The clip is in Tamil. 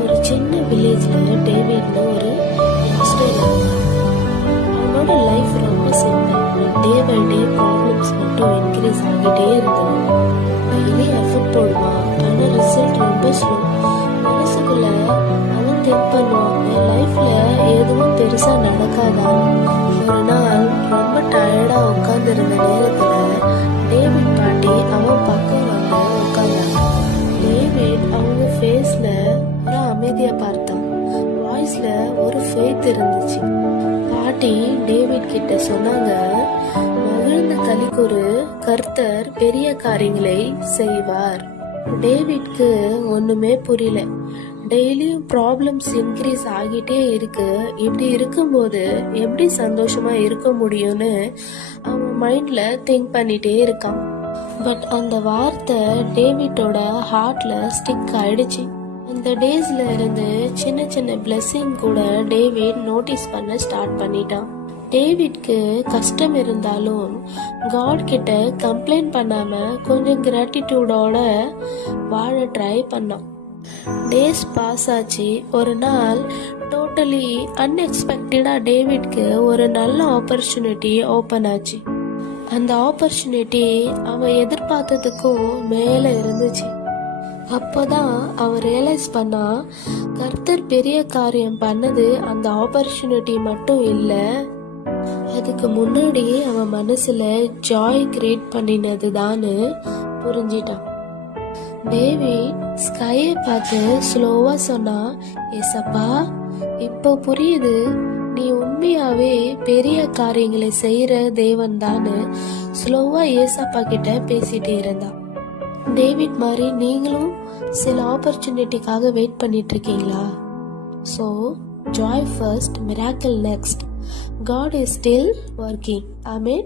ஒரு சின்ன வில்லேஜில் டேவிட்னு ஒரு யங்ஸ்டர் இருந்தான். அவனோட லைஃப் ரொம்ப simple. Day by day problems மட்டும் இன்க்ரீஸ் ஆகிட்டே இருந்தது. டெய்லி எஃபர்ட் போடுவான், ஆனால் ரிசல்ட் ரொம்ப ஸ்லோ. மனசுக்குள்ள அவன் திங்க் பண்ணுவான், என் லைஃப்ல எதுவும் பெருசா நடக்காதான். ஒரு நாள் ரொம்ப டயர்டா உட்கார்ந்துருந்த நேரத்துல டேவிட் பாட்டி அவன் பக்கம் வந்து உட்கார்ந்தாங்க. டேவிட் அவங்க ஃபேஸ்ல ஒரு அமைதியை பார்த்தான். வாய்ஸ்ல ஒரு ஃபெய்த் இருந்துச்சு. பாட்டி டேவிட் கிட்ட சொன்னாங்க, மகிழ்ந்த களிக்கூறு கர்த்தர் பெரிய காரியங்களை செய்வார். டேவிட்க்கு ஒண்ணுமே புரியல. டெய்லியும் ப்ராப்ளம்ஸ் இன்க்ரீஸ் ஆகிட்டே இருக்கு. இப்படி இருக்கும்போது எப்படி சந்தோஷமா இருக்க முடியும்னு அவன் மைண்ட்ல திங்க் பண்ணிட்டே இருக்கான். பட் அந்த வார்த்தை டேவிட்டோட ஹார்ட்ல ஸ்டிக் ஆயிடுச்சு. அந்த டேஸ்ல இருந்து சின்ன சின்ன பிளெஸிங் கூட டேவிட் நோட்டீஸ் பண்ண ஸ்டார்ட் பண்ணிட்டான். டேவிட்க்கு கஷ்டம் இருந்தாலும் காட் கிட்ட கம்ப்ளைண்ட் பண்ணாம கொஞ்சம் கிராட்டிடியூடோட வாழ ட்ரை பண்ணான். டேஸ் பாஸ் ஆச்சு. ஒரு நாள் டோட்டலி அன்எக்ஸ்பெக்டடா டேவிட்க்கு ஒரு நல்ல ஆப்பர்ச்சுனிட்டி ஓப்பன் ஆச்சு. அந்த ஆப்பர்ச்சுனிட்டி அவன் எதிர்பார்த்ததுக்கும் மேல இருந்துச்சு. அப்போதான் அவன் ரியலைஸ் பண்ணா, கர்த்தர் பெரிய காரியம் பண்ணது அந்த ஆப்பர்ச்சுனிட்டி மட்டும் இல்ல, அதுக்கு முன்னாடி அவன் மனசுல ஜாய் கிரியேட் பண்ணினது தான் புரிஞ்சிட்டான். டேவிட் ஸ்கையை பார்த்து ஸ்லோவா சொன்னா, ஏசப்பா இப்போ புரியுது, நீ உண்மையாவே பெரிய காரியங்களை செய்யற தேவன் தான்னு ஸ்லோவா ஏசப்பா கிட்ட பேசிட்டே இருந்தான். டேவிட் மாதிரி நீங்களும் சில ஆப்பர்ச்சுனிட்டிக்காக வெயிட் பண்ணிட்டு இருக்கீங்களா? So joy first, miracle next. God is still working. Amen.